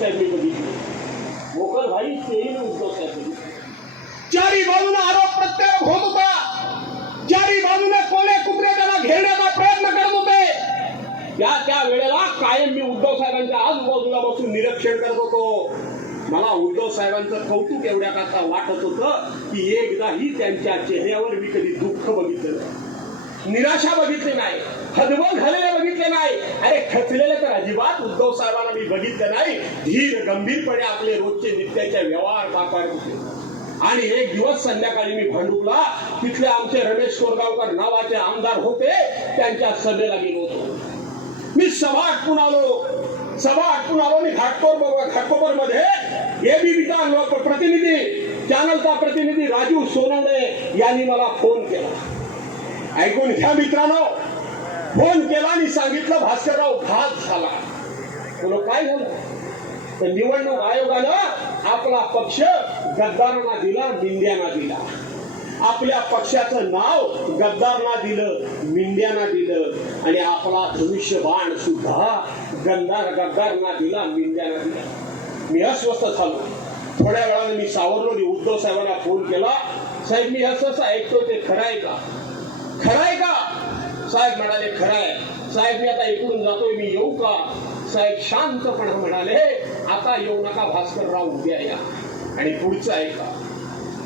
साहेब मी बघितले. मोकल भाई तेही मी उद्धव साहेब बघितले. चारी बाजूने आरोप प्रत्यारोप होत होता चारी बाजूने कोले कुत्रे त्याला घेरण्याचा प्रयत्न करत होते. त्या त्या वेळेला कायम मी उद्धव साहेबांच्या आजूबाजूला बसून निरीक्षण करत होतो. मला उद्धव साहेबांचं कौतुक एवढ्या करता वाटत होतं की एकदाही त्यांच्या चेहऱ्यावर मी कधी दुःख बघितलं नाही. निराशा बघितली नाही. हदबल झालेले बघितले नाही. अरे खचलेले तर अजिबात उद्धव साहेबांना मी बघितलं नाही. धीर गंभीरपणे आपले रोजचे नित्याचे व्यवहार पार होते आणि एक दिवस संध्याकाळी मी भांडुपला तिथले आमचे रमेश कोरगावकर नावाचे आमदार होते त्यांच्या सभेला गेलो होतो. मी सभा आटपून आलो. सभा आटपून आलो मी घाटकोर घाटकोपरमध्ये एबीपीचा प्रतिनिधी चॅनलचा प्रतिनिधी राजू सोनवणे यांनी मला फोन केला. ऐकून घ्या मित्रांनो फोन केला आणि सांगितलं भास्करराव घात झाला. काय झालं? तर निवडणूक आयोगानं आपला पक्ष गद्दारांना दिला मिंद्यांना दिला. आपल्या पक्षाचं नाव गद्दारला दिलं मिंड्याना दिलं. आणि आपला धनुष्यबाण सुद्धा गद्दार गद्दारना दिला मिंड्याना दिला. मी अस्वस्थ झालो. थोड्या वेळाने मी सावरलो उद्धव साहेबांना फोन केला. साहेब मी असं ऐकतो ते खरं आहे का? खरं साहेब म्हणाले खरं आहे साहेब मी आता इकडून जातोय मी येऊ का? साहेब शांतपणे म्हणाले आता येऊ नका भास्करराव उद्या या. आणि पुढचं ऐका.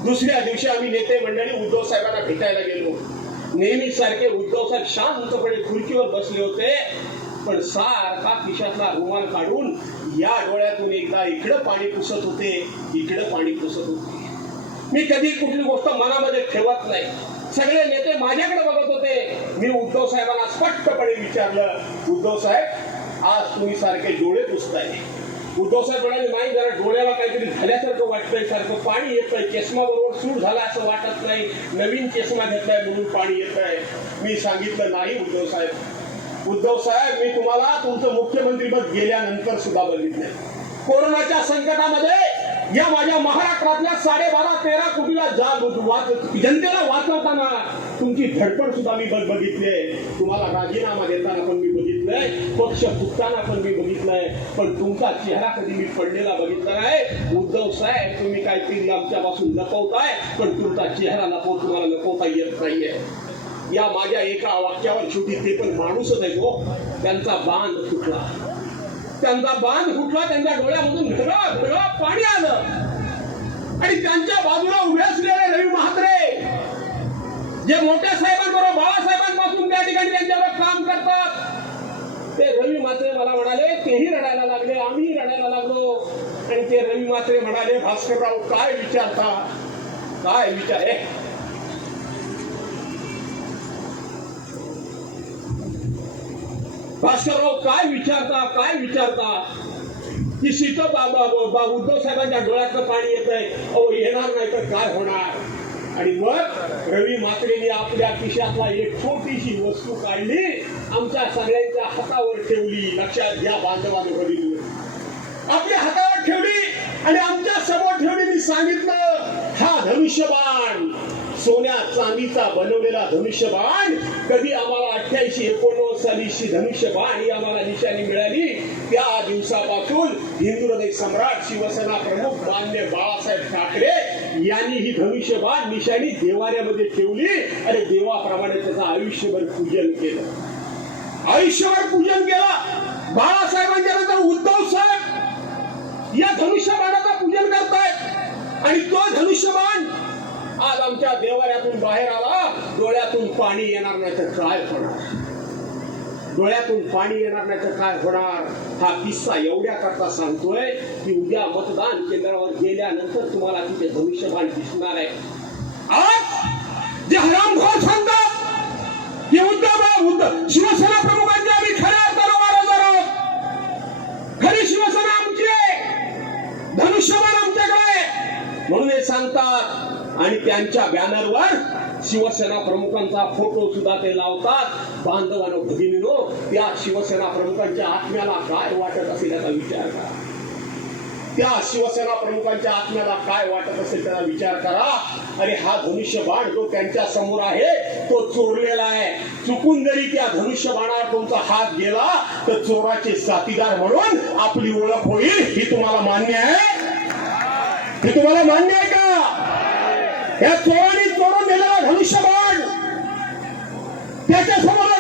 दुसऱ्या दिवशी आम्ही नेते मंडळी उद्धव साहेबांना भेटायला गेलो. नेहमी सारखे उद्धव साहेब शांतपणे खुर्चीवर बसले होते पण सारखा खिशातला रुमाल काढून या डोळ्यातून एकदा इकडं पाणी पुसत होते इकडं पाणी पुसत होते. मी कधी कुठली गोष्ट मनामध्ये ठेवत नाही. सगळे नेते माझ्याकडे बघत होते. मी उद्धव साहेबांना स्पष्टपणे विचारलं उद्धव साहेब आज तुम्ही सारखे डोळे पुसताय. उद्धव साहेब म्हणाले नाही जरा डोळ्याला काहीतरी झाल्यासारखं वाटतंय सारखं पाणी येतंय चष्मा बरोबर सूट झाला असं वाटत नाही. नवीन चष्मा घेतलाय म्हणून पाणी येत आहे मी सांगितलं नाही उद्धव साहेब. उद्धव साहेब मी तुम्हाला तुमचं मुख्यमंत्री पद गेल्यानंतर सुद्धा बघितलंय. कोरोनाच्या संकटामध्ये या माझ्या महाराष्ट्रातल्या साडेबारा तेरा कोटीला जाग वाच जनतेला वाचवताना तुमची धडपड सुद्धा मी बघितली आहे. तुम्हाला राजीनामा देताना पण मी बघितलंय. पक्ष फुटताना पण मी बघितलंय. पण तुमचा चेहरा कधी मी पडलेला बघितला नाही. उद्धव साहेब तुम्ही काहीतरी आमच्यापासून लपवताय? पण तुमचा चेहरा लपव तुम्हाला लपवता येत नाहीये. या माझ्या एका वाक्यावर शेवटी ते पण माणूसच आहे तो हो. त्यांचा बांध फुटला त्यांचा बांध फुटला त्यांच्या डोळ्यामधून ढळा पाणी आलं. आणि त्यांच्या बाजूला उभे असलेले रवी म्हात्रे जे मोठ्या साहेबांबरोबर बाळासाहेबांपासून त्या ठिकाणी त्यांच्यावर काम करतात. ते रवी म्हात्रे मला म्हणाले तेही रडायला लागले आम्ही रडायला लागलो. आणि ते रवी म्हात्रे म्हणाले भास्करराव काय विचारता? काय विचार? आहे भास्करराव काय विचारता काय विचारता? की सीत बाबा बाबा उद्धव साहेबांच्या डोळ्यातलं पाणी येत आहे अहो येणार नाही तर काय होणार? आणि मग रवी मात्रेने आपल्या खिशातला एक छोटीशी वस्तू काढली आमच्या सगळ्यांच्या हातावर ठेवली. लक्षात घ्या बांधवाने बघितलं. आपल्या हातावर ठेवली आणि आमच्यासमोर ठेवली मी सांगितलं हा धनुष्यबाण. सोन्या चांदीचा बनवलेला धनुष्यबाण. कधी आम्हाला अठ्ठ्याऐंशी एकोणनव्वद सालीची धनुष्यबाण ही आम्हाला निशाणी मिळाली. त्या दिवसापासून हिंदू हृदय सम्राट शिवसेना प्रमुख मान्य बाळासाहेब ठाकरे यांनी ही धनुष्यबाण निशाणी देवाऱ्यामध्ये ठेवली. आणि देवाप्रमाणे त्याचं आयुष्यभर पूजन केलं. आयुष्यभर पूजन केलं. बाळासाहेबांच्या नंतर उद्धव साहेब या धनुष्यबाणाचं पूजन करतायत. आणि तो धनुष्यबाण आज आमच्या देवाऱ्यातून बाहेर आला डोळ्यातून पाणी येणार नाही तर काय होणार? डोळ्यातून पाणी येणार नाही तर काय होणार? हा किस्सा एवढ्या करता सांगतोय की उद्या मतदान केंद्रावर गेल्यानंतर तुम्हाला तिथे धनुष्यबाण दिसणार आहे. आज जे हरामखोर सांगतात की उद्धव उद्धव शिवसेना प्रमुखांचे आम्ही खऱ्या अर्थानं वारसदार आहोत. खरी शिवसेना आमची आहे. धनुष्यबाण आमच्याकडे म्हणून हे सांगतात आणि त्यांच्या बॅनरवर शिवसेना प्रमुखांचा फोटो सुद्धा ते लावतात. बांधवानो भगिनीनो त्या शिवसेना प्रमुखांच्या आत्म्याला काय वाटत असेल याचा विचार करा. त्या शिवसेना प्रमुखांच्या आत्म्याला काय वाटत असेल त्याचा विचार करा. आणि हा धनुष्यबाण जो त्यांच्यासमोर आहे तो चोरलेला आहे. चुकून जरी त्या धनुष्यबाणावर तुमचा हात गेला तर चोराचे साथीदार म्हणून आपली ओळख होईल ही तुम्हाला मान्य आहे? हे तुम्हाला मान्य आहे का? चोरांनी चोरून दिलेला धनुष्यबाण त्याच्यासमोर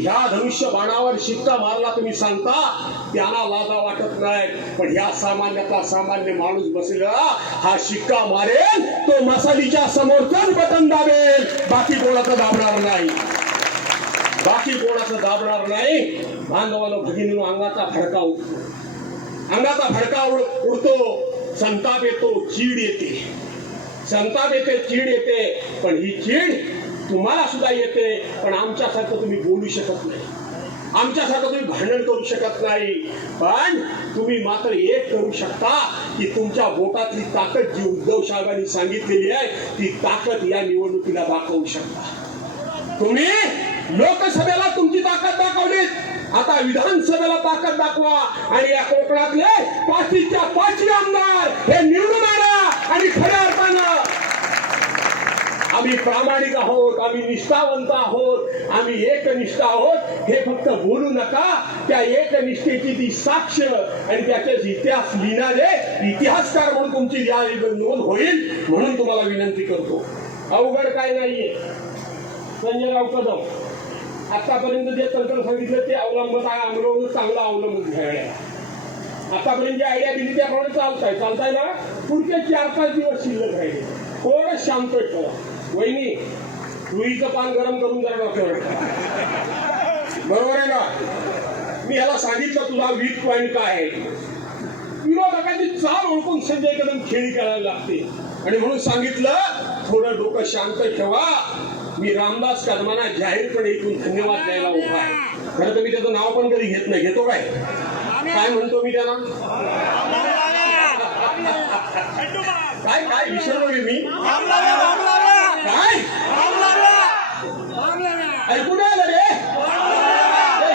ह्या धनुष्य बाणावर शिक्का मारला तुम्ही सांगता? त्यांना लाजा वाटत नाही. पण ह्या सामान्यातला सामान्य माणूस बसलेला हा शिक्का मारेल तो मसालीच्या समोरच बटन दाबेल. बाकी कोणाचं दाबणार नाही. बाकी कोणाचं दाबणार नाही. बांधवानं भगिनी अंगाचा फडका उठतो अंगाचा फडका उड- उडतो. संताप येतो चीड येते. संताप येते चीड येते. पण ही चीड तुम्हाला सुद्धा येते पण आमच्यासारखं तुम्ही बोलू शकत नाही. आमच्यासारखं तुम्ही भांडण करू शकत नाही. पण तुम्ही मात्र एक करू शकता की तुमच्या बोटातली ताकद जी उद्धव साहेबांनी सांगितलेली आहे ती ताकद या निवडणुकीला दाखवू शकता. तुम्ही लोकसभेला तुमची ताकद दाखवलीत आता विधानसभेला ताकद दाखवा आणि या कोकणातले पाचीच्या पाचवी आमदार हे निवडून आणा आणि खऱ्या अर्थानं आम्ही प्रामाणिक आहोत आम्ही निष्ठावंत आहोत आम्ही एकनिष्ठ आहोत. हे फक्त बोलू नका. त्या एकनिष्ठेची ती साक्ष आणि त्याचे इतिहास लिहिणारे इतिहासकार म्हणून तुमची या नोंद होईल म्हणून तुम्हाला विनंती करतो. अवघड काय नाहीये. संजयराव कदम आतापर्यंत जे तंत्र सांगितलं ते अवलंबत आहे. अमरावती चांगलं अवलंबून घ्यायला आतापर्यंत जी आयडिया दिली त्याप्रमाणे चालताय. चालताय ना? पुढचे चार पाच दिवस शिल्लक राहिले. थोडं शांत ठेवा? वहिनी रुईचं पान गरम करून जरा ठेवा. बरोबर आहे का मी याला सांगितलं तुझा वीक पॉईंट काय आहे. विरोधकांची चाल ओळखून संजय कदम खेळी खेळायला लागते. आणि म्हणून सांगितलं थोडं डोकं शांत ठेवा. मी रामदास कदमांना जाहीरपणे इथून धन्यवाद द्यायला उभा आहे. खरं तर मी त्याचं नाव पण कधी घेत नाही. घेतो काय? काय म्हणतो मी त्याला? काय काय विसरलो मी? काय? ऐकू आलं रे?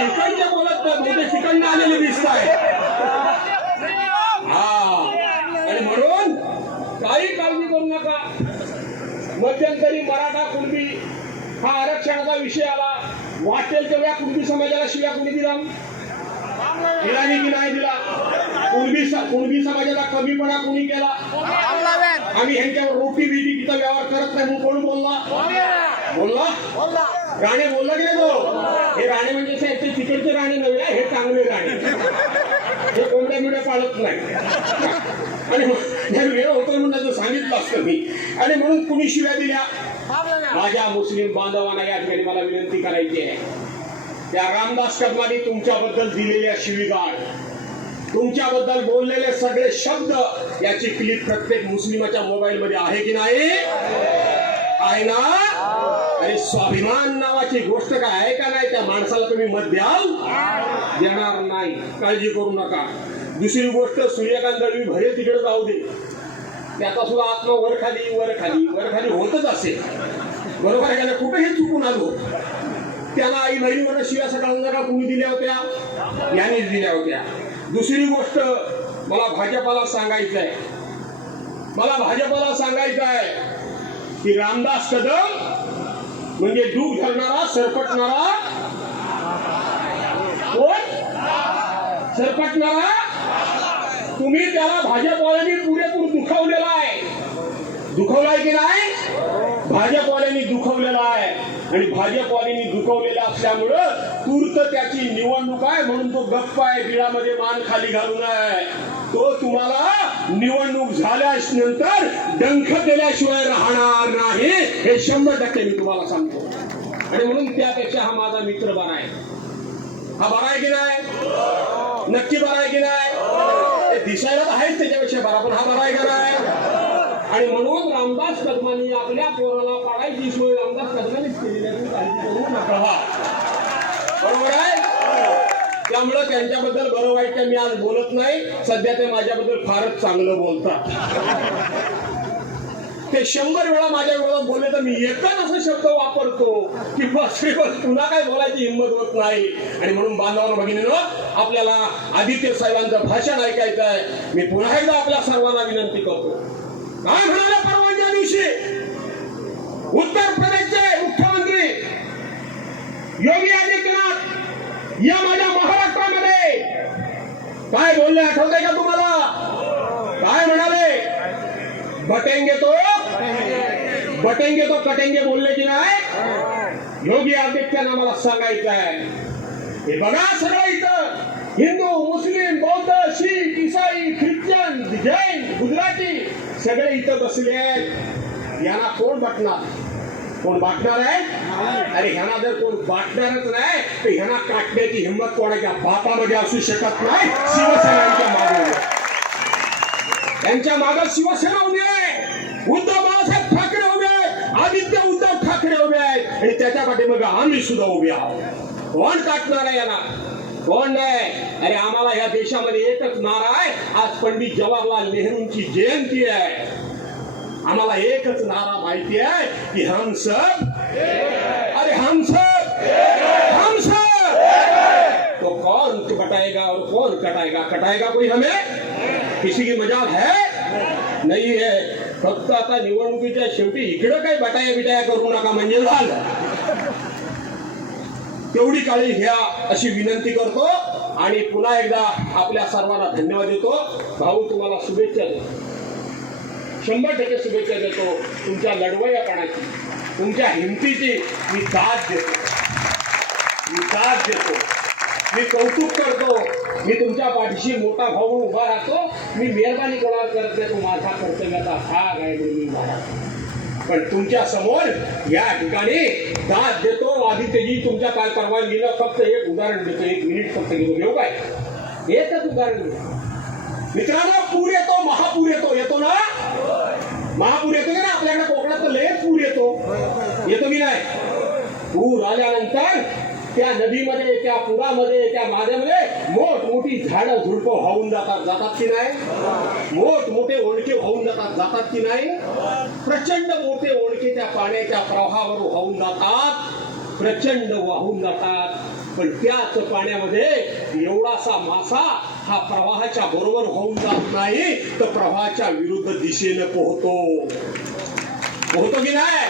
इकडच्या बोलत नाही चिकन तिकडनं आलेले दिसत आहे. हा. आणि म्हणून काही काळजी करू नका. मध्यंतरी मराठा कुणबी हा आरक्षणाचा विषय आला. वाटेल तेवढ्या कुणबी समाजाला शिव्या कुणी दिला? दिला की नाही दिला. कुणबी कुणबी समाजाला कमीपणा कुणी केला? आम्ही ह्यांच्यावर रोटी बिटी तिचा व्यवहार करत नाही. म्हणून कोण बोलला? बोलला. राणे बोलला की नाही तो? हे राणे म्हणजे साहेब ते तिकडचे राणे नव्हे हे चांगले राणे. हे कोणत्या मिळ्या पाळत नाही. आणि मग वेळ होतो म्हणून त्याचं सांगितलं असतं मी. आणि म्हणून कुणी शिव्या दिल्या? माझ्या मुस्लिम बांधवांना या ठिकाणी मला विनंती करायची आहे. त्या रामदास कदमानी तुमच्याबद्दल दिलेल्या शिवीगाळ तुमच्याबद्दल बोललेले सगळे शब्द याची क्लिप प्रत्येक मुस्लिमाच्या मोबाईल मध्ये आहे की नाही? आहे ना? आणि स्वाभिमान नावाची गोष्ट काय आहे का नाही? त्या माणसाला तुम्ही मत द्याल? देणार नाही. काळजी करू नका. दुसरी गोष्ट सूर्यकांत दळवी भरे तिकडे जाऊ दे. त्याचा सुद्धा आत्मा वर खाली वर खाली वर खाली होतच असेल. बरोबर आहे का कुठेही कुठे हे चुकून आलो. त्याला आई बहिणीवर शिव्या सकाळ का कुणी दिल्या होत्या? यांनीच दिल्या होत्या. दुसरी गोष्ट मला भाजपाला सांगायचं आहे मला भाजपाला सांगायचं आहे की रामदास कदम म्हणजे दूध धरणारा सरपटणारा कोण? सरपटणारा? तुम्ही त्याला भाजपवाल्यांनी पुरेपूर दुखावलेला आहे. दुखवलाय की नाही? भाजपवाल्यांनी दुखवलेला आहे. आणि भाजपवाल्यांनी दुखवलेला असल्यामुळं तूर्त त्याची निवडणूक आहे म्हणून तो गप्प आहे बिळामध्ये मान खाली घालून आहे. तो तुम्हाला निवडणूक झाल्यानंतर डंख दिल्याशिवाय राहणार नाही. हे शंभर टक्के मी तुम्हाला सांगतो. आणि म्हणून त्यापेक्षा हा माझा मित्र बरा आहे. हा बरा आहे की नाही? नक्की बरा आहे की नाही? ते दिसायला आहेच त्याच्यापेक्षा बरा पण हा बरा आहे का नाही? आणि म्हणून रामदास कदमांनी आपल्या पोराला पाडायची सोय रामदास कदमांनीच केली नका बरोबर आहे? त्यामुळं त्यांच्याबद्दल बरं वाईट मी आज बोलत नाही. सध्या ते माझ्याबद्दल फारच चांगलं बोलतात. ते शंभर वेळा माझ्या विरोधात बोलले तर मी एकच असं शब्द वापरतो की बस तुला काय बोलायची हिंमत होत नाही. आणि म्हणून बांधवांना भगिनीनो आपल्याला आदित्य साहेबांचं भाषण ऐकायचं आहे मी पुन्हा एकदा आपल्या सर्वांना विनंती करतो. काय म्हणाले परवानच्या दिवशी उत्तर प्रदेशचे मुख्यमंत्री योगी आदित्यनाथ या माझ्या महाराष्ट्रामध्ये काय बोलले आठवतंय का तुम्हाला? काय म्हणाले? बटेंगे तो बटेंगे तो कटेंगे बोलले की नाही? योगी आदित्यनाथ मला सांगायचं आहे. हे बघा सगळं सगळे इथं बसले आहेत. यांना कोण बटणार? कोण बाटणार आहे? अरे ह्यांना जर कोण बाटणारच नाही तर ह्यांना काटण्याची हिंमत कोणाच्या बापामध्ये असू शकत नाही. शिवसेनांच्या मागे. यांच्या मागे शिवसेना उभी आहे. उद्धव बाळासाहेब ठाकरे उभे आहेत. आदित्य उद्धव ठाकरे उभे आहेत. आणि त्याच्या पाठीमागे आम्ही सुद्धा उभे आहोत. कोण काटणार आहे यांना? कोण नाही? अरे आम्हाला या देशामध्ये एकच नारा आहे आज पंडित जवाहरलाल नेहरूंची जयंती आहे. आम्हाला एकच नारा माहिती आहे की हम सब अरे हम सब हम सब तो कौन कटाएगा और कौन कटाएगा? कटाएगा कोई हमें? किसी की मजाक है? नहीं है. फक्त आता निवडणुकीच्या शेवटी इकडं काही बटाया बिटाया करू नका म्हणजे झालं तेवढी काळजी घ्या अशी विनंती करतो आणि पुन्हा एकदा आपल्या सर्वांना धन्यवाद देतो. भाऊ तुम्हाला शुभेच्छा देतो. शंभर टक्के शुभेच्छा देतो तुमच्या लढवयापणाची. तुमच्या हिमतीची मी दाद देतो. मी दाद देतो. मी कौतुक करतो. मी तुमच्या पाठीशी मोठा भाऊ उभा राहतो. मी मेहरबानी कोणाला करते. तो माझा कर्तव्याचा भाग आहे म्हणून मी पण तुमच्यासमोर या ठिकाणी दाद देतो. आदित्यजी तुमच्या काय परवानगीनं फक्त एक उदाहरण देतो. एक मिनिट फक्त घेऊन घेऊ काय? एकच उदाहरण घेऊ मित्रांनो पूर येतो महापूर येतो. येतो ना? महापूर येतो की ना आपल्याकडे कोकणात लय पूर येतो. येतो की नाही? पूर आल्यानंतर त्या नदीमध्ये त्या पुरामध्ये त्या माझ्यामध्ये मोठमोठी झाडं झुडपं वाहून जातात. जातात की नाही? मोठ ओळखे वाहून जातात जातात की नाही? प्रचंड मोठे ओळखे त्या पाण्याच्या प्रवाहावर वाहून जातात. प्रचंड वाहून जातात. पण त्याच पाण्यामध्ये एवढासा मासा हा प्रवाहाच्या बरोबर होऊन जात नाही तर प्रवाहाच्या विरुद्ध दिशेने पोहतो पोहतो की नाही?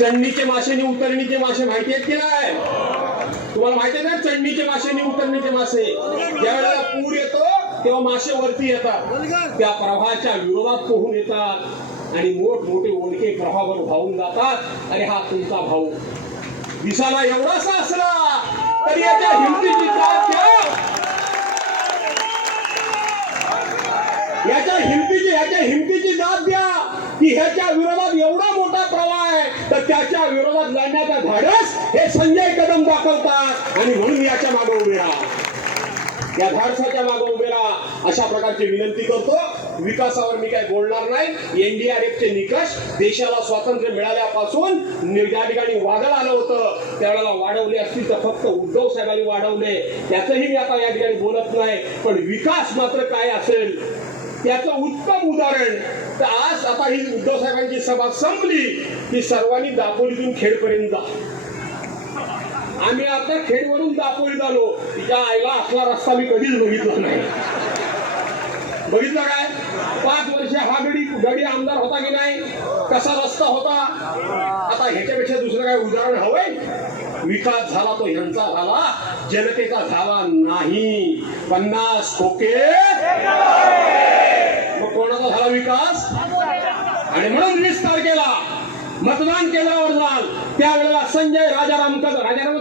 चढणीचे मासे आणि उतरणीचे मासे माहिती आहेत की नाही? तुम्हाला माहिती आहे ना चढणीचे मासे आणि उतरणीचे मासे? ज्या वेळेला पूर तेव्हा मासे वरती येतात. त्या प्रवाहाच्या विरोधात पोहून येतात. आणि मोठमोठे ओळखे प्रवाहावर वाहून जातात. आणि हा तुमचा भाऊ. दिसाला एवढासा असला तरी याच्या हिमतीची दाद द्या याच्या हिमतीची ह्याच्या हिमतीची दाद द्या. की ह्याच्या विरोधात एवढा मोठा प्रवाह आहे. तर त्याच्या विरोधात लढण्याचा धाडस हे संजय कदम दाखवतात. आणि म्हणून याच्या मागे उभे राहा या धाडसाच्या मागे उभे राहा अशा प्रकारची विनंती करतो. विकासावर मी काय बोलणार नाही. एनडीआरएफचे निकष देशाला स्वातंत्र्य मिळाल्यापासून या ज्या ठिकाणी वादळ आलं होतं त्यावेळेला वाढवले असतील तर फक्त उद्धव साहेबांनी वाढवले. त्याचंही मी आता या ठिकाणी बोलत नाही. पण विकास मात्र काय असेल त्याचं उत्तम उदाहरण. तर आज आता ही उद्धव साहेबांची सभा संपली की सर्वांनी दापोलीतून खेडपर्यंत जा. आम्ही आता खेडवरून दापोलीत आलो तिच्या आईला असला रस्ता मी कधीच बघितला नाही. बघितलं काय? पाच वर्ष हा गडी गडी आमदार होता की नाही? कसा रस्ता होता? आता ह्याच्यापेक्षा दुसरं काय उदाहरण हवंय? विकास झाला तो ह्यांचा झाला. जनतेचा झाला नाही. पन्नास खोके. मग कोणाचा झाला विकास? आणि म्हणून वीस मतदान केल्यावर लाल त्यावेळेला संजय राजाराम कदम राजाराम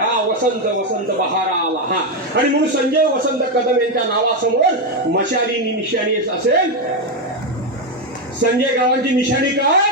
हा? वसंत वसंत बहारा आला. हा. आणि म्हणून संजय वसंत कदम यांच्या नावासमोर मशाली निशाणी असेल. संजय गावांची निशाणी काय?